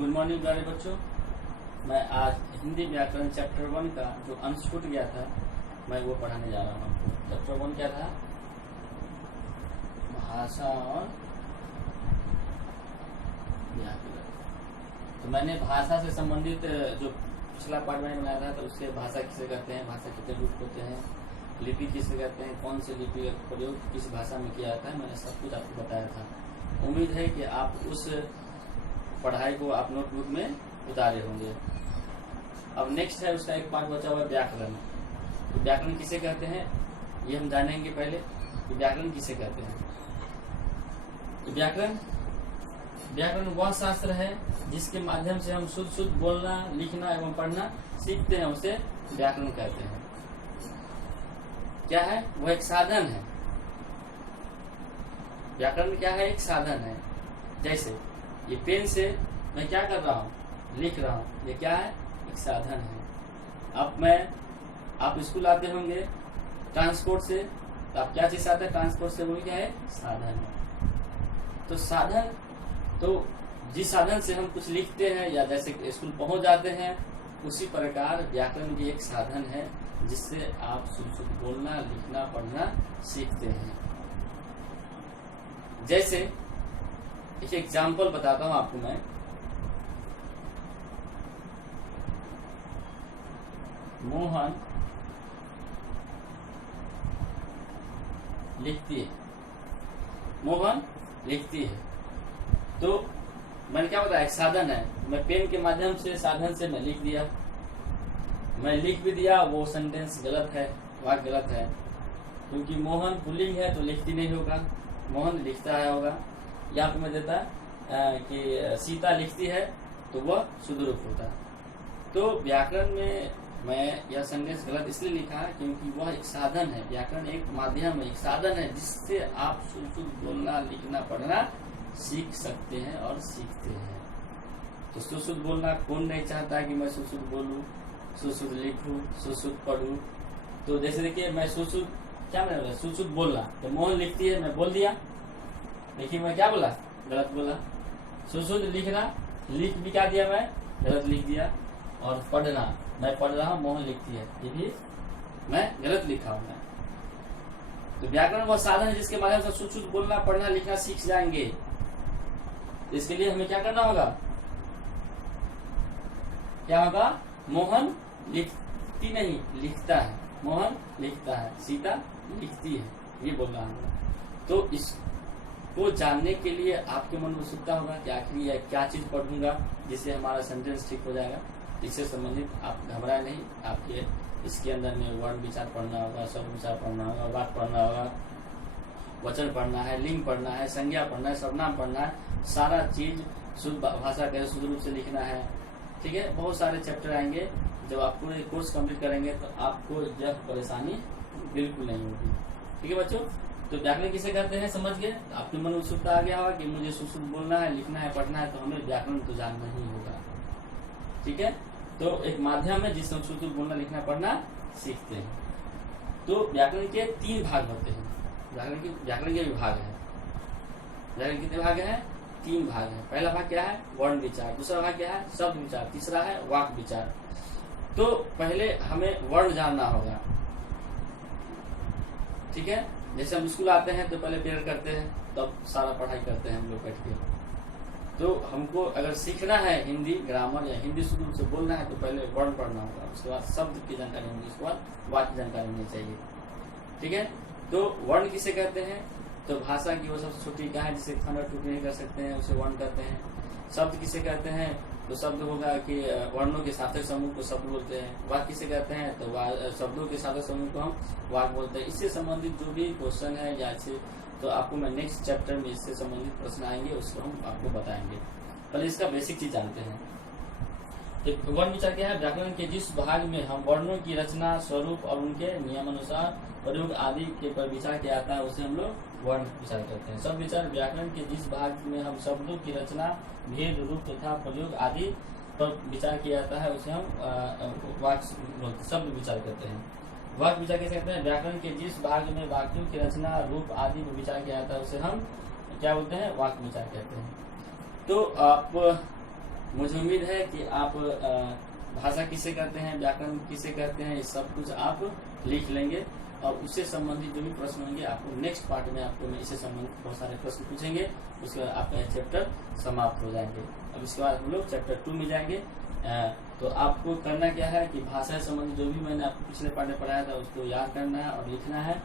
Good morning प्यारे बच्चों। मैं आज हिंदी व्याकरण चैप्टर 1 का जो अंश छूट गया था मैं वो पढ़ाने जा रहा हूँ आपको। चैप्टर 1 क्या था? भाषा और व्याकरण। तो मैंने भाषा से संबंधित जो पिछला पार्ट मैंने बनाया था तो उससे भाषा किसे कहते हैं, भाषा कितने रूप होते हैं, लिपि किसे कहते हैं, कौन सी लिपि का प्रयोग किस भाषा में किया जाता है, मैंने सब कुछ आपको बताया था। उम्मीद है कि आप उस पढ़ाई को आप नोटबुक में उतारे होंगे। अब नेक्स्ट है उसका एक पार्ट बचा हुआ है व्याकरण। तो व्याकरण किसे कहते हैं ये हम जानेंगे पहले कि व्याकरण किसे कहते हैं। तो व्याकरण वह शास्त्र है जिसके माध्यम से हम शुद्ध बोलना, लिखना एवं पढ़ना सीखते हैं, उसे व्याकरण कहते हैं। क्या है? वह एक साधन है। व्याकरण क्या है? एक साधन है। जैसे ये पेन से मैं क्या कर रहा हूँ, लिख रहा हूँ, ये क्या है? एक साधन है। अब आप स्कूल आते होंगे ट्रांसपोर्ट से, तो आप क्या चीज आते हैं ट्रांसपोर्ट से, वो क्या है? साधन है। तो साधन, तो जिस साधन से हम कुछ लिखते हैं या जैसे स्कूल पहुंच जाते हैं, उसी प्रकार व्याकरण भी एक साधन है जिससे आप शुद्ध बोलना, लिखना, पढ़ना सीखते हैं। जैसे एक एग्जाम्पल बताता हूं आपको मैं। मोहन लिखती है, मोहन लिखती है। तो मैंने क्या बताया? एक साधन है। मैं पेन के माध्यम से, साधन से मैं लिख दिया, मैं लिख भी दिया, वो सेंटेंस गलत है, वाक्य गलत है, क्योंकि मोहन पुल्लिंग है तो लिखती नहीं होगा, मोहन लिखता है होगा। यहाँ पे मैं देता कि सीता लिखती है तो वह शुद्ध रूप होता है। तो व्याकरण में मैं यह सेंटेंस गलत इसलिए लिखा है क्योंकि वह एक साधन है। व्याकरण एक माध्यम है, एक साधन है जिससे आप शुद्ध बोलना, लिखना, पढ़ना सीख सकते हैं और सीखते हैं। तो शुद्ध बोलना कौन नहीं चाहता है कि मैं शुद्ध बोलूं, शुद्ध लिखूं, शुद्ध पढ़ूं। तो जैसे देखिए मैं शुद्ध क्या मैंने शुद्ध बोलना, तो मोहन लिखती है, मैं बोल दिया, लेकिन मैं क्या बोला? गलत बोला। शुद्ध लिखना, लिख भी क्या दिया मैं? गलत लिख दिया। और पढ़ना, मैं पढ़ रहा हूँ, मोहन लिखती है, ये भी मैं गलत लिखा हूं मैं। तो व्याकरण वह साधन है जिसके माध्यम से शुद्ध बोलना, पढ़ना, लिखना सीख जाएंगे। इसके लिए हमें क्या करना होगा? क्या होगा? मोहन लिखती नहीं, लिखता है, मोहन लिखता है, सीता लिखती है, ये बोलना होगा। तो इसको जानने के लिए आपके मन में उत्सुकता होगा कि आखिर यह क्या चीज पढ़ूंगा जिससे हमारा सेंटेंस ठीक हो जाएगा। इससे संबंधित आप घबराए नहीं, आपके इसके अंदर में वर्ण विचार पढ़ना होगा, शब्द विचार पढ़ना होगा, वाक्य पढ़ना होगा, वचन पढ़ना है, लिंग पढ़ना है, संज्ञा पढ़ना है, सर्वनाम पढ़ना है, सारा चीज शुद्ध भाषा के शुद्ध रूप से लिखना है। ठीक है, बहुत सारे चैप्टर आएंगे। जब आप पूरे कोर्स कंप्लीट करेंगे तो आपको यह परेशानी बिल्कुल नहीं होगी। ठीक है बच्चों, तो व्याकरण किसे कहते हैं समझ गए? आपके मन में उत्सुकता आ गया होगा कि मुझे शुद्ध बोलना है, लिखना है, पढ़ना है, तो हमें व्याकरण तो जानना ही होगा। ठीक है, तो एक माध्यम है जिससे हम शुद्ध बोलना, लिखना, पढ़ना सीखते हैं। तो व्याकरण के 3 भाग होते हैं। व्याकरण के विभाग है। व्याकरण कितने भाग हैं? 3 भाग है। पहला भाग क्या है? वर्ण विचार। दूसरा भाग क्या है? शब्द विचार। तीसरा है वाक्य विचार। तो पहले हमें वर्ण जानना होगा। ठीक है, जैसे हम स्कूल आते हैं तो पहले प्रेयर करते हैं, तब सारा पढ़ाई करते हैं हम लोग बैठ के। तो हमको अगर सीखना है हिंदी ग्रामर या हिंदी शुद्ध रूप से बोलना है तो पहले वर्ण पढ़ना होगा, उसके बाद शब्द की जानकारी होगी, उसके बाद वाक्य जानकारी होनी चाहिए। ठीक है, तो वर्ण किसे कहते हैं? तो भाषा की वो सबसे छोटी इकाई है जिसे खंड टूट नहीं कर सकते हैं, उसे वर्ण कहते हैं। शब्द किसे कहते हैं? तो शब्द होगा कि वर्णों के सार्थक समूह को शब्द बोलते हैं। वाक्य किसे कहते हैं? तो शब्दों के सार्थक समूह को हम वाक्य बोलते हैं। इससे संबंधित जो भी क्वेश्चन है या तो आपको मैं नेक्स्ट चैप्टर में इससे संबंधित प्रश्न आएंगे, उसको हम आपको बताएंगे। पहले इसका बेसिक चीज जानते हैं। तो वर्ण विचार क्या है? व्याकरण के जिस भाग में हम वर्णों की रचना, स्वरूप और उनके नियमानुसार प्रयोग आदि के पर विचार किया जाता है, उसे हम लोग वर्ण विचार करते हैं। शब्द विचार व्याकरण के जिस भाग में हम शब्दों की रचना, भेद, रूप तथा प्रयोग आदि पर विचार किया जाता है, उसे हम शब्द विचार करते हैं। वाक्य विचार कैसे कहते हैं? व्याकरण के जिस भाग में वाक्यों की रचना, रूप आदि पर विचार किया जाता है, उसे हम क्या बोलते हैं? वाक्य विचार कहते हैं। तो आप मुझे उम्मीद है कि आप भाषा किसे कहते हैं, व्याकरण किसे कहते हैं, ये सब कुछ आप लिख लेंगे और उससे संबंधित जो भी प्रश्न होंगे आपको नेक्स्ट पार्ट में आपको मैं इससे संबंधित बहुत सारे प्रश्न पूछेंगे। उसके बाद आपका चैप्टर समाप्त हो जाएंगे। अब इसके बाद हम लोग चैप्टर 2 में जाएंगे। तो आपको करना क्या है कि भाषा से संबंधित जो भी मैंने आपको पिछले पार्ट में पढ़ाया था उसको याद करना है और लिखना है।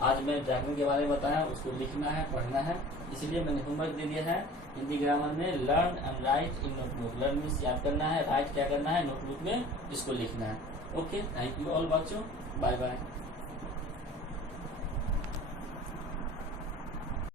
आज मैं व्याकरण के बारे में बताया, उसको लिखना है, पढ़ना है। इसलिए मैंने होमवर्क दे दिया है हिंदी ग्रामर में, learn and right in notebook. Learn means याद करना है, राइट क्या करना है, नोटबुक में इसको लिखना है। ओके, थैंक यू ऑल बच्चों, बाय बाय।